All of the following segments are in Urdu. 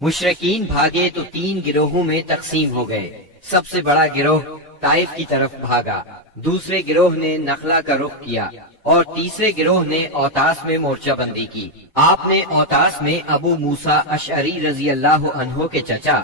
مشرکین بھاگے تو 3 گروہوں میں تقسیم ہو گئے۔ سب سے بڑا گروہ طائف کی طرف بھاگا، دوسرے گروہ نے نخلا کا رخ کیا اور تیسرے گروہ نے اوتاس میں مورچہ بندی کی۔ آپ نے اوتاس میں ابو موسیٰ اشعری رضی اللہ عنہ کے چچا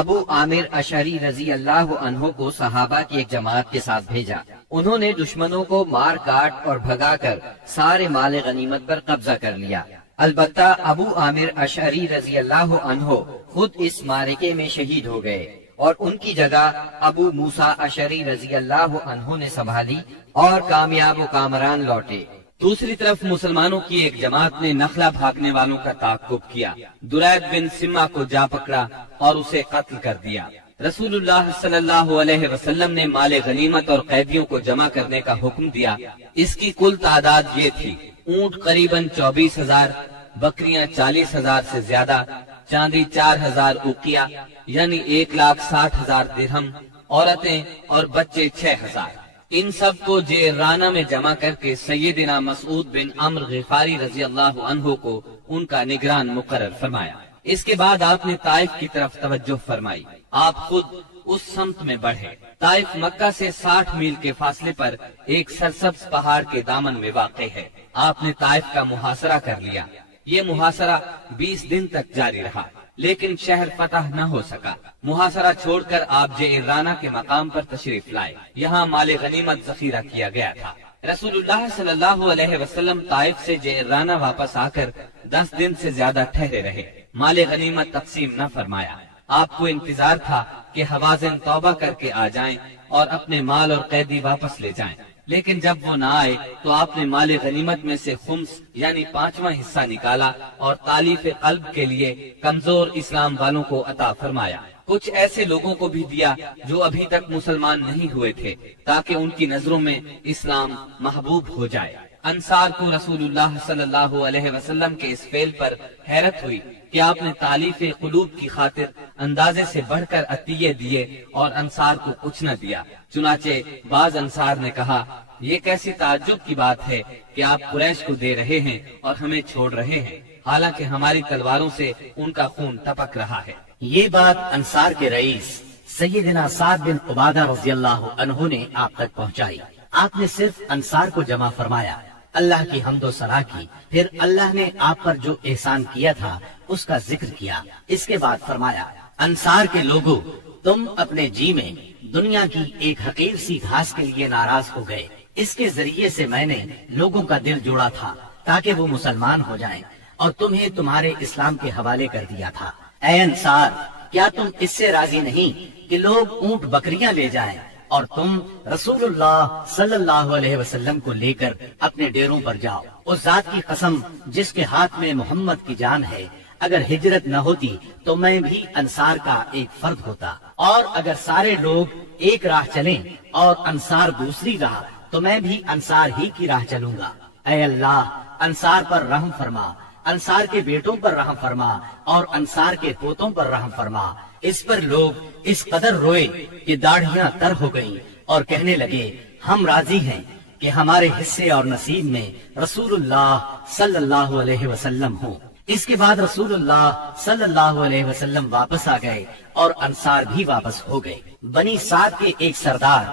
ابو عامر اشعری رضی اللہ عنہ کو صحابہ کی ایک جماعت کے ساتھ بھیجا۔ انہوں نے دشمنوں کو مار کاٹ اور بھگا کر سارے مال غنیمت پر قبضہ کر لیا۔ البتہ ابو عامر اشعری رضی اللہ عنہ خود اس معرکے میں شہید ہو گئے اور ان کی جگہ ابو موسیٰ اشعری رضی اللہ عنہ نے سنبھالی اور کامیاب و کامران لوٹے۔ دوسری طرف مسلمانوں کی ایک جماعت نے نخلا بھاگنے والوں کا تعاقب کیا، درید بن سما کو جا پکڑا اور اسے قتل کر دیا۔ رسول اللہ صلی اللہ علیہ وسلم نے مال غنیمت اور قیدیوں کو جمع کرنے کا حکم دیا۔ اس کی کل تعداد یہ تھی: اونٹ قریباً 24,000، بکریاں 40,000 سے زیادہ، چاندی 4,000 اوقیہ یعنی 1,60,000 درہم، عورتیں اور بچے 6,000۔ ان سب کو جعرانہ میں جمع کر کے سیدنا مسعود بن عمرو غفاری رضی اللہ عنہ کو ان کا نگران مقرر فرمایا۔ اس کے بعد آپ نے طائف کی طرف توجہ فرمائی۔ آپ خود اس سمت میں بڑھے۔ طائف مکہ سے 60 میل کے فاصلے پر ایک سرسبز پہاڑ کے دامن میں واقع ہے۔ آپ نے طائف کا محاصرہ کر لیا۔ یہ محاصرہ 20 دن تک جاری رہا، لیکن شہر فتح نہ ہو سکا۔ محاصرہ چھوڑ کر آپ جعرانہ کے مقام پر تشریف لائے۔ یہاں مال غنیمت ذخیرہ کیا گیا تھا۔ رسول اللہ صلی اللہ علیہ وسلم طائف سے جعرانہ واپس آ کر 10 دن سے زیادہ ٹھہرے رہے۔ مال غنیمت تقسیم نہ فرمایا۔ آپ کو انتظار تھا کہ حوازن توبہ کر کے آ جائیں اور اپنے مال اور قیدی واپس لے جائیں، لیکن جب وہ نہ آئے تو آپ نے مال غنیمت میں سے خمس یعنی 5واں حصہ نکالا اور تالیف قلب کے لیے کمزور اسلام والوں کو عطا فرمایا۔ کچھ ایسے لوگوں کو بھی دیا جو ابھی تک مسلمان نہیں ہوئے تھے، تاکہ ان کی نظروں میں اسلام محبوب ہو جائے۔ انصار کو رسول اللہ صلی اللہ علیہ وسلم کے اس فعل پر حیرت ہوئی کہ آپ نے تالیف قلوب کی خاطر اندازے سے بڑھ کر عطیے دیے اور انصار کو کچھ نہ دیا۔ چنانچہ بعض انصار نے کہا، یہ کیسی تعجب کی بات ہے کہ آپ قریش کو دے رہے ہیں اور ہمیں چھوڑ رہے ہیں، حالانکہ ہماری تلواروں سے ان کا خون ٹپک رہا ہے۔ یہ بات انصار کے رئیس سیدنا سعد بن عبادہ رضی اللہ عنہ نے آپ تک پہنچائی۔ آپ نے صرف انصار کو جمع فرمایا، اللہ کی حمد و ثنا کی، پھر اللہ نے آپ پر جو احسان کیا تھا اس کا ذکر کیا۔ اس کے بعد فرمایا، انصار کے لوگوں، تم اپنے جی میں دنیا کی ایک حقیر سی گھاس کے لیے ناراض ہو گئے۔ اس کے ذریعے سے میں نے لوگوں کا دل جوڑا تھا تاکہ وہ مسلمان ہو جائیں اور تمہیں تمہارے اسلام کے حوالے کر دیا تھا۔ اے انصار، کیا تم اس سے راضی نہیں کہ لوگ اونٹ بکریاں لے جائیں اور تم رسول اللہ صلی اللہ علیہ وسلم کو لے کر اپنے ڈیروں پر جاؤ؟ اس ذات کی قسم جس کے ہاتھ میں محمد کی جان ہے، اگر ہجرت نہ ہوتی تو میں بھی انصار کا ایک فرد ہوتا، اور اگر سارے لوگ ایک راہ چلیں اور انصار دوسری راہ تو میں بھی انصار ہی کی راہ چلوں گا۔ اے اللہ، انصار پر رحم فرما، انصار کے بیٹوں پر رحم فرما اور انصار کے پوتوں پر رحم فرما۔ اس پر لوگ اس قدر روئے کہ داڑھیاں تر ہو گئیں اور کہنے لگے، ہم راضی ہیں کہ ہمارے حصے اور نصیب میں رسول اللہ صلی اللہ علیہ وسلم ہوں۔ اس کے بعد رسول اللہ صلی اللہ علیہ وسلم واپس آ گئے اور انصار بھی واپس ہو گئے۔ بنی سعد کے ایک سردار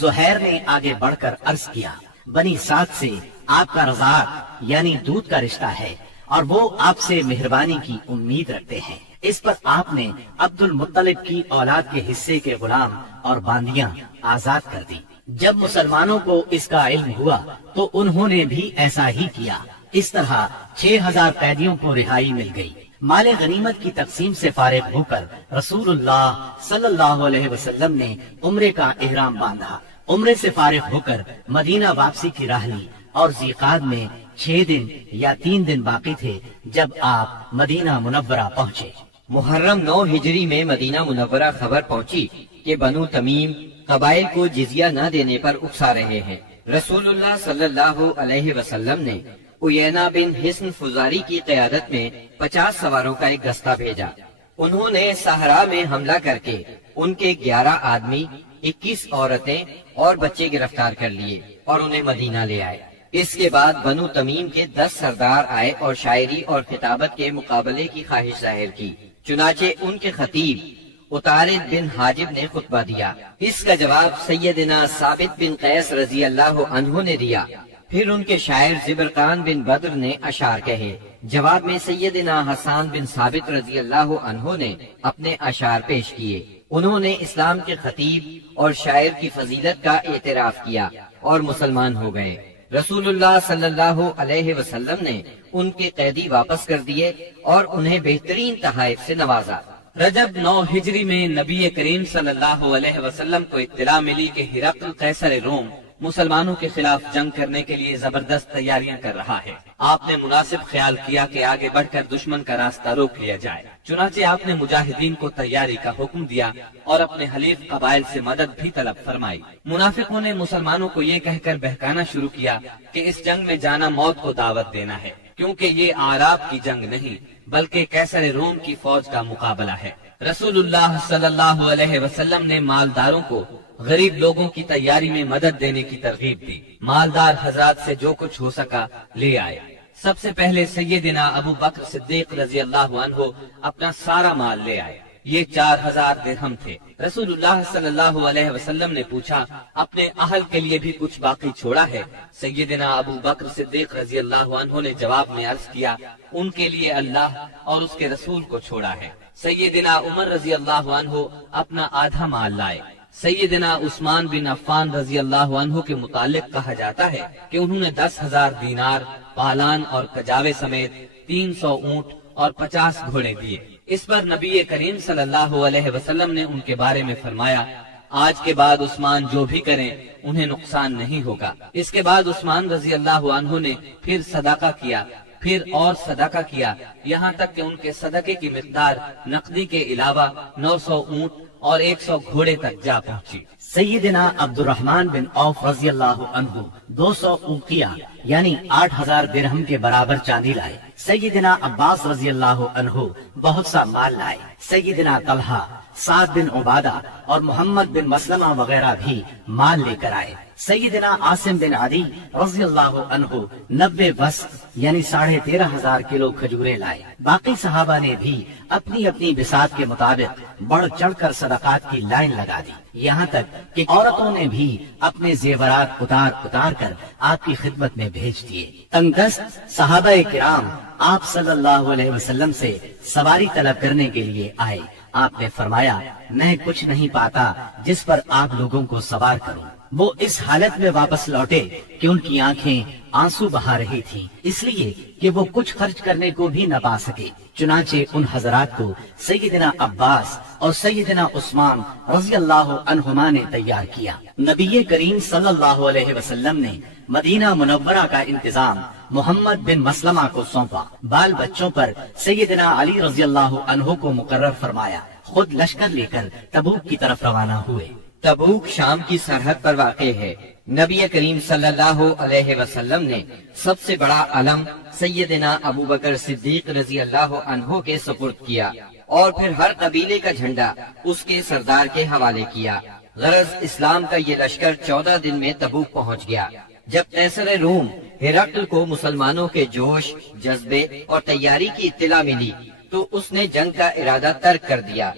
زہیر نے آگے بڑھ کر عرض کیا، بنی سعد سے آپ کا رضاعت یعنی دودھ کا رشتہ ہے اور وہ آپ سے مہربانی کی امید رکھتے ہیں۔ اس پر آپ نے عبد المطلب کی اولاد کے حصے کے غلام اور باندیاں آزاد کر دی۔ جب مسلمانوں کو اس کا علم ہوا تو انہوں نے بھی ایسا ہی کیا۔ اس طرح 6,000 قیدیوں کو رہائی مل گئی۔ مال غنیمت کی تقسیم سے فارغ ہو کر رسول اللہ صلی اللہ علیہ وسلم نے عمرے کا احرام باندھا۔ عمرے سے فارغ ہو کر مدینہ واپسی کی راہ لی اور ذیقعد میں 6 دن یا 3 دن باقی تھے جب آپ مدینہ منورہ پہنچے۔ محرم 9 ہجری میں مدینہ منورہ خبر پہنچی کہ بنو تمیم قبائل کو جزیہ نہ دینے پر اکسا رہے ہیں۔ رسول اللہ صلی اللہ علیہ وسلم نے عیینہ بن حصن فزاری کی قیادت میں 50 سواروں کا ایک دستہ بھیجا۔ انہوں نے صحرا میں حملہ کر کے ان کے 11 آدمی، 21 عورتیں اور بچے گرفتار کر لیے اور انہیں مدینہ لے آئے۔ اس کے بعد بنو تمیم کے 10 سردار آئے اور شاعری اور خطابت کے مقابلے کی خواہش ظاہر کی۔ چنانچہ ان کے خطیب اتارد بن حاجب نے خطبہ دیا. اس کا جواب سیدنا ثابت بن قیس رضی اللہ عنہ نے دیا. پھر ان کے شاعر زبرقان بن بدر نے اشعار کہے. جواب میں سیدنا حسان بن ثابت رضی اللہ عنہ نے اپنے اشعار پیش کیے. انہوں نے اسلام کے خطیب اور شاعر کی فضیلت کا اعتراف کیا اور مسلمان ہو گئے. رسول اللہ صلی اللہ علیہ وسلم نے ان کے قیدی واپس کر دیے اور انہیں بہترین تحائف سے نوازا. رجب 9 ہجری میں نبی کریم صلی اللہ علیہ وسلم کو اطلاع ملی کہ ہرقل قیصر روم مسلمانوں کے خلاف جنگ کرنے کے لیے زبردست تیاریاں کر رہا ہے. آپ نے مناسب خیال کیا کہ آگے بڑھ کر دشمن کا راستہ روک لیا جائے. چنانچہ آپ نے مجاہدین کو تیاری کا حکم دیا اور اپنے حلیف قبائل سے مدد بھی طلب فرمائی. منافقوں نے مسلمانوں کو یہ کہہ کر بہکانا شروع کیا کہ اس جنگ میں جانا موت کو دعوت دینا ہے، کیونکہ یہ اعراب کی جنگ نہیں بلکہ قیصر روم کی فوج کا مقابلہ ہے. رسول اللہ صلی اللہ علیہ وسلم نے مالداروں کو غریب لوگوں کی تیاری میں مدد دینے کی ترغیب دی. مالدار حضرات سے جو کچھ ہو سکا لے آئے. سب سے پہلے سیدنا ابو بکر صدیق رضی اللہ عنہ اپنا سارا مال لے آئے. یہ 4000 درہم تھے. رسول اللہ صلی اللہ علیہ وسلم نے پوچھا اپنے اہل کے لیے بھی کچھ باقی چھوڑا ہے؟ سیدنا ابو بکر صدیق رضی اللہ عنہ نے جواب میں عرض کیا ان کے لیے اللہ اور اس کے رسول کو چھوڑا ہے. سیدنا عمر رضی اللہ عنہ اپنا آدھا مال لائے. سیدنا عثمان بن عفان رضی اللہ عنہ کے متعلق کہا جاتا ہے کہ انہوں نے 10,000 دینار پالان اور کجاوے سمیت 300 اونٹ اور 50 گھوڑے دیے. اس پر نبی کریم صلی اللہ علیہ وسلم نے ان کے بارے میں فرمایا آج کے بعد عثمان جو بھی کریں انہیں نقصان نہیں ہوگا. اس کے بعد عثمان رضی اللہ عنہ نے پھر صدقہ کیا، پھر اور صدقہ کیا، یہاں تک کہ ان کے صدقے کی مقدار نقدی کے علاوہ 900 اونٹ اور 100 گھوڑے تک جا پہنچی. سیدنا عبد الرحمن بن عوف رضی اللہ عنہ 200 اوقیہ یعنی 8000 درہم کے برابر چاندی لائے. سیدنا عباس رضی اللہ عنہ بہت سا مال لائے. سیدنا طلحہ، سعد بن عبادہ اور محمد بن مسلمہ وغیرہ بھی مال لے کر آئے. سیدنا عاصم بن عدی رضی اللہ عنہ 90 وسق یعنی 13,500 کلو کھجورے لائے. باقی صحابہ نے بھی اپنی اپنی بساط کے مطابق بڑھ چڑھ کر صدقات کی لائن لگا دی. یہاں تک کہ عورتوں نے بھی اپنے زیورات اتار کر آپ کی خدمت میں بھیج دیے. تنگدست صحابہ کرام آپ صلی اللہ علیہ وسلم سے سواری طلب کرنے کے لیے آئے. آپ نے فرمایا میں کچھ نہیں پاتا جس پر آپ لوگوں کو سوار کروں. وہ اس حالت میں واپس لوٹے کہ ان کی آنکھیں آنسو بہا رہی تھیں، اس لیے کہ وہ کچھ خرچ کرنے کو بھی نہ پا سکے. چنانچہ ان حضرات کو سیدنا عباس اور سیدنا عثمان رضی اللہ عنہما نے تیار کیا. نبی کریم صلی اللہ علیہ وسلم نے مدینہ منورہ کا انتظام محمد بن مسلمہ کو سونپا. بال بچوں پر سیدنا علی رضی اللہ عنہ کو مقرر فرمایا. خود لشکر لے کر تبوک کی طرف روانہ ہوئے. تبوک شام کی سرحد پر واقع ہے. نبی کریم صلی اللہ علیہ وسلم نے سب سے بڑا علم سیدنا ابو بکر صدیق رضی اللہ عنہ کے سپرد کیا اور پھر ہر قبیلے کا جھنڈا اس کے سردار کے حوالے کیا. غرض اسلام کا یہ لشکر 14 دن میں تبوک پہنچ گیا. جب قیصر روم ہرقل کو مسلمانوں کے جوش، جذبے اور تیاری کی اطلاع ملی تو اس نے جنگ کا ارادہ ترک کر دیا.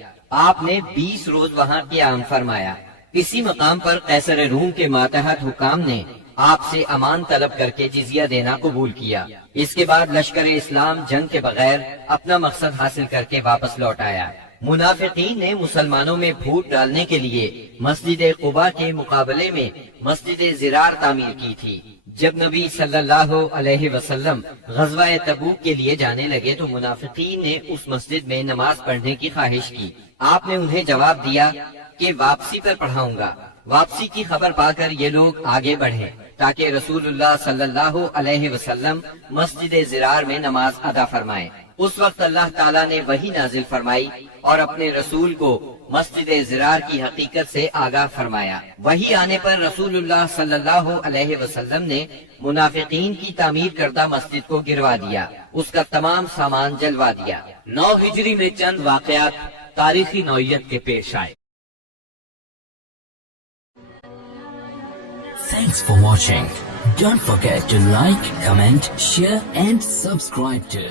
آپ نے 20 روز وہاں قیام فرمایا. اسی مقام پر قیصر روم کے ماتحت حکام نے آپ سے امان طلب کر کے جزیہ دینا قبول کیا. اس کے بعد لشکر اسلام جنگ کے بغیر اپنا مقصد حاصل کر کے واپس لوٹ آیا. منافقین نے مسلمانوں میں پھوٹ ڈالنے کے لیے مسجد قباء کے مقابلے میں مسجد زرار تعمیر کی تھی. جب نبی صلی اللہ علیہ وسلم غزوہ تبوک کے لیے جانے لگے تو منافقین نے اس مسجد میں نماز پڑھنے کی خواہش کی. آپ نے انہیں جواب دیا کہ واپسی پر پڑھاؤں گا. واپسی کی خبر پا کر یہ لوگ آگے بڑھے تاکہ رسول اللہ صلی اللہ علیہ وسلم مسجد زرار میں نماز ادا فرمائے. اس وقت اللہ تعالیٰ نے وحی نازل فرمائی اور اپنے رسول کو مسجد زرار کی حقیقت سے آگاہ فرمایا. وحی آنے پر رسول اللہ صلی اللہ علیہ وسلم نے منافقین کی تعمیر کردہ مسجد کو گروا دیا، اس کا تمام سامان جلوا دیا. 9 ہجری میں چند واقعات تاریخی نوعیت کے پیش آئے. Thanks for watching. Don't forget to like, comment, share and subscribe to